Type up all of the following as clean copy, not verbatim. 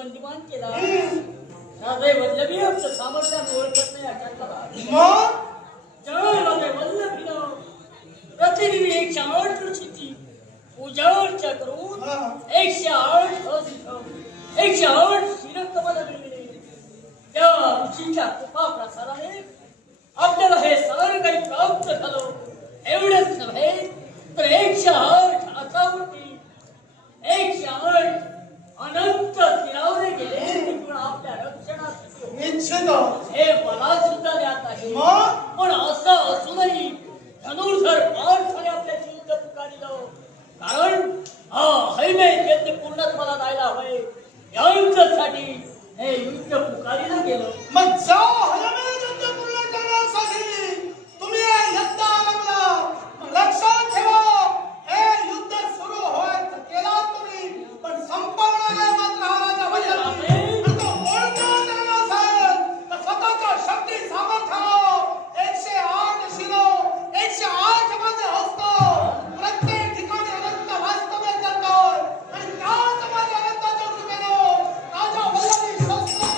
बंदिवान केला. राजे वल्लभी आमचं सामर्थ्य ओळखत नाही अचानक. राजे वल्लभीनं प्रतिदिन 108 ऋषीची पूजा अर्चा करून 108 शिरकमला मिळविले. त्या ऋषीच्या कृपा प्रसाराने आपल्याला हे सारं काही प्राप्त झालं. एवढंच नव्हे तर 108 हातावरती 108 अनंत स्थिरावले गेले पण आपल्या रक्षणासाठी निश्चित हे मला सुद्धा ज्ञात आहे. पण असं असूनही धनुर्धर पार्थाने आपल्याची युद्ध पुकारिलं. कारण हैमे यज्ञ पूर्णत्वाला जायला हवे या युद्धासाठी हे युद्ध पुकारिलं गेलं. मग जा हैमे यज्ञ पूर्ण करण्यासाठी तुम्ही युद्ध आरंभला. लक्षात ठेवा हे युद्ध सुरू व्हायचं केला तुम्ही पण संपवणार नाही मात्र हा राजा वल्लभी. तो मोर्चा करणार असेल तर स्वतःच्या शक्ती सामर्थ्यानं 108 शिरो 108 माझे हस्त प्रत्येक ठिकाणी अनंत वास्तव्य करतोय आणि त्याच माझ्या अनंताच्या कृपेनं राजा वल्लभी शस्त्र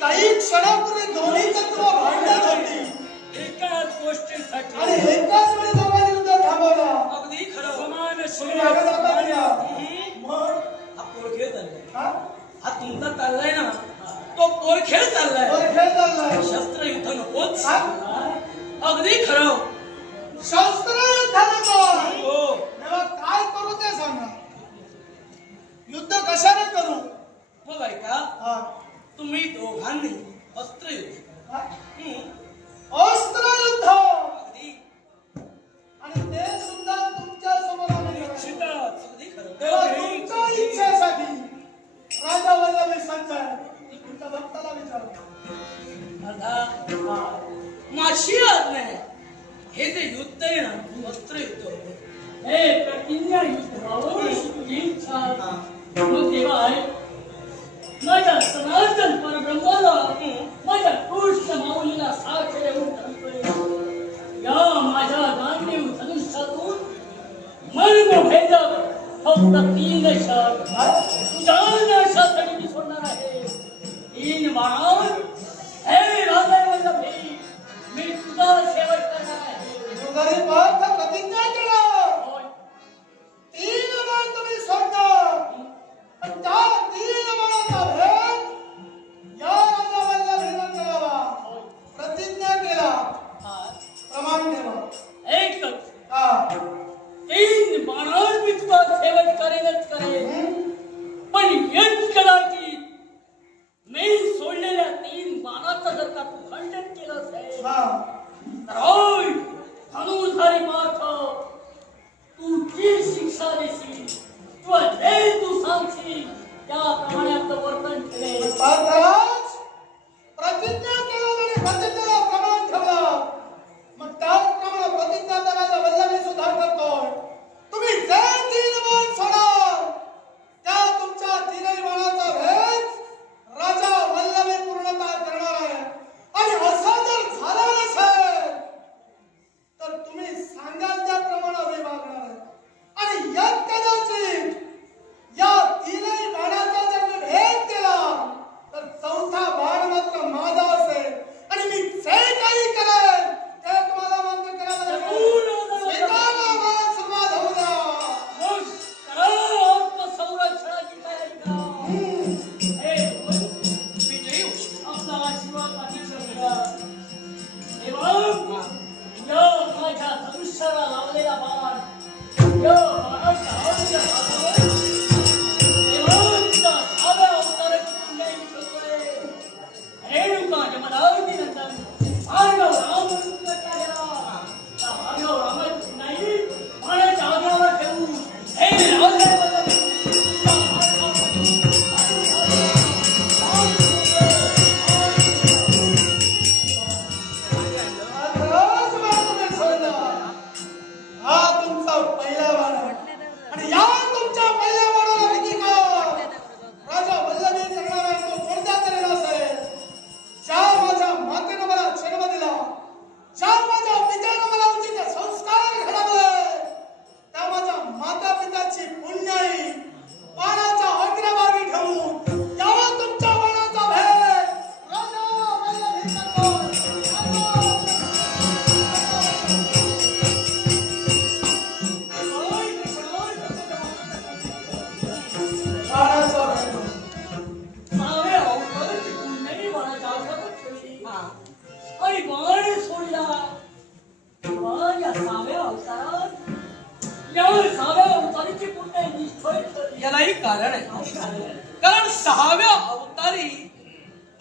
काही क्षणापूर्वी दोन्ही तत्व भांडत होती एकाच गोष्टीसाठी आणि एकाच वेळी दोघांनी युद्ध थांबवला. अगदी खरं समान तुम्ही मागे जाता का या? मग हा पोरखेळ चाललाय. हा? हा तुमचा चाललाय ना तो पोरखेळ चाललाय. वर खेळ चाललाय. शस्त्र युद्ध नकोच. हा? अगदी खरं. शस्त्र युद्ध नको. हो तेव्हा काय करू ते सांगा. युद्ध कशाने करू? मग ऐका हा. तुम्ही दोघांनी अस्त्र युद्ध हा? हं. अस्त्र युद्ध अगदी आणि ते सुद्धा तुमच्या समोर आम्ही करायचं. निश्चितच. अगदी खरं. तेव्हा तुमच्या इच्छेसाठी राजा वल्लभी संजय तुमच्या भक्ताला विचारतो. माझी आज्ञा आहे. हे जे युद्ध आहे ना अस्त्र युद्ध हे प्रतिज्ञा युद्ध तुझी इच्छा मग देवा आहे माझ्या सनातन परब्रह्माला माझ्या कृष्ण माऊलीला साक्ष देऊन सांगतोय या माझ्या गांडीव धनुष्यातून मर्म भेद फक्त 3 शब्द तुझ्या नाशासाठी मी सोडणार आहे. 3 बाण हे राजा वल्लभी मी तुझा शेवट करणार आहे. गरीब पार्थ प्रतिज्ञा केला. होय. 3 बाण तुम्ही सोडणार आणि त्या 3 बाणाचा भेद या राजा वल्लभीनं करावा. प्रतिज्ञा केला. प्रमाण ठेवा. एकच हा. 3 बाणांवर मी तुझा शेवट करेनच करेन.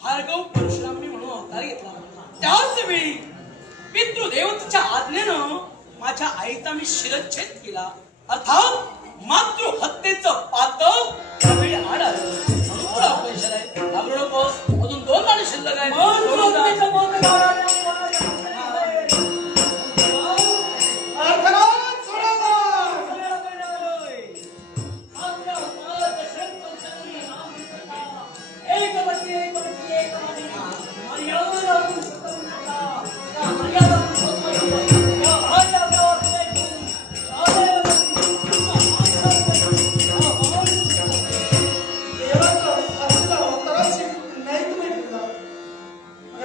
भार्गव परशुरामी म्हणून अवतार घेतला. त्याच वेळी पितृदेवतेच्या आज्ञेनं माझ्या आईचा मी शिरच्छेद केला. अर्थात मातृहत्येचं पातळ त्यावेळी आड आलं. म्हणून तुला अपयश आहे. घाबरू नकोस. अजून 2 दाणे शिल्लक आहेत. अर्थात सोडावा. देवाचं असलं अवताराशी नाही तुम्ही ठेवलं.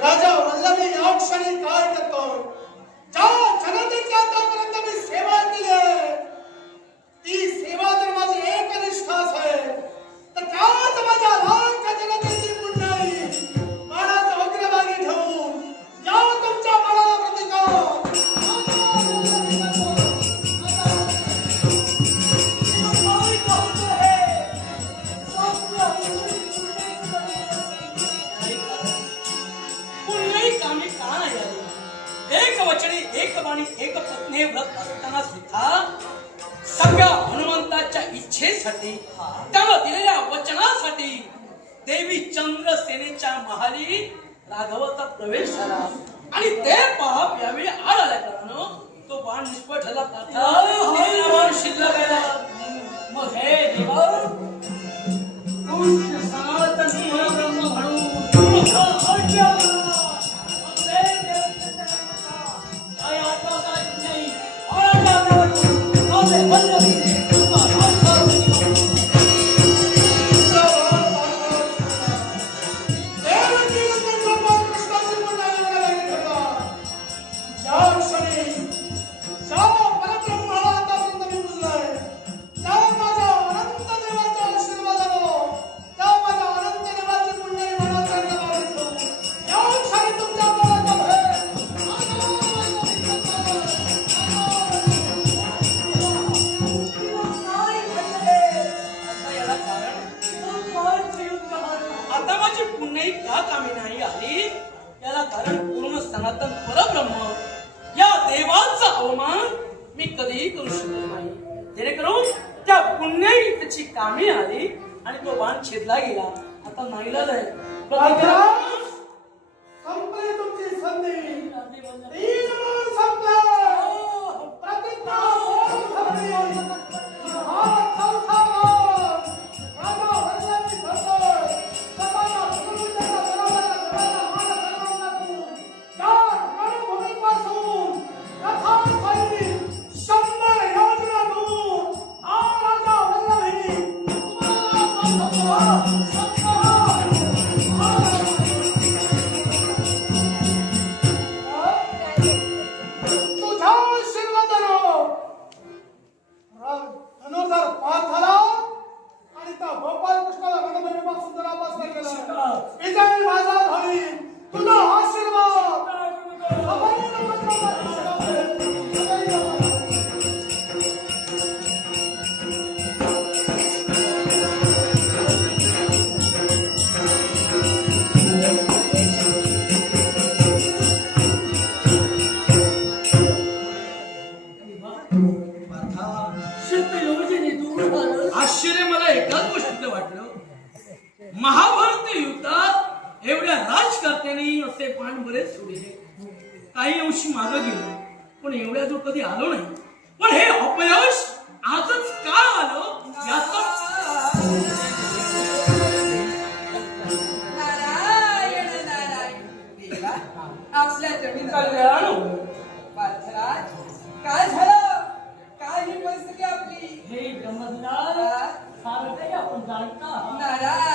राजा वल्लभी या क्षणी काय करतोय? ज्या जनतेची आतापर्यंत मी सेवा केली आहे, ती सेवा जर माझी एकनिष्ठ असेल तर त्याच माझ्या लाख जनतेची पुण्याई बाणाचा अग्रभागी ठेवून या तुमच्या बाणाला प्रतिकार. पुण्याई कामी का नाही आली? एक वचनी एक बाणी एक पत्नी व्रत असताना सुद्धा सगळ्या हनुमंताच्या इच्छेसाठी त्याला दिलेल्या वचनासाठी देवी चंद्रसेनेच्या महाली राघवाचा प्रवेश झाला आणि ते पाप यावेळी आड आल्या कारणानं तो बाण निष्फळ ठरला. बाण शिल्लक आहे. मग हे देवा कृष्ण सनातन परब्रह्म म्हणून पुण्याई का कामी नाही आली? याला कारण पूर्ण सनातन परब्रह्म या देवाचा अवमान मी कधीही करू शकत नाही. जेणेकरून त्या पुण्याई त्याची कामी आली आणि तो बाण छेदला गेला. आता नाईलाज आहे. संपली तुमची संधी. तीन म्हणून संपलं. प्रतिज्ञा मोडून ठेवली. हा चौथा मान. राजा वल्लभी ठरतोय. सभाला गुरुविद्याला बरोबर घराला मान सन्मान दाखवून या रणभूमीपासून रथाखाली 100 योजना दूर हा राजा वल्लभी तुम्हाला तुझ्या आशीर्वादानं धनुर्धर पार झाला आणि त्या गोपाल कृष्णाला रणभूमीपासून जर वाचला गेला. विजय माझा होईल. तुझा आशीर्वाद सदैव आश्चर्य मला एकाच गोष्टीचं वाटलं. महाभारत युद्धात एवढ्या राजकारत्यांनी असे बाण बरेच सोडले. काही अंशी मागं गेलो पण एवढ्या दूर कधी आलो नाही. पण हे अपयश आजच का आलं याचा नारायण नारायण. देवा आपल्या जमीन कल्याण पार्थराज काय झालं? काय ही परिस्थिती आपली? हे जमदलाल सारं काही आपण जाणता. नारायण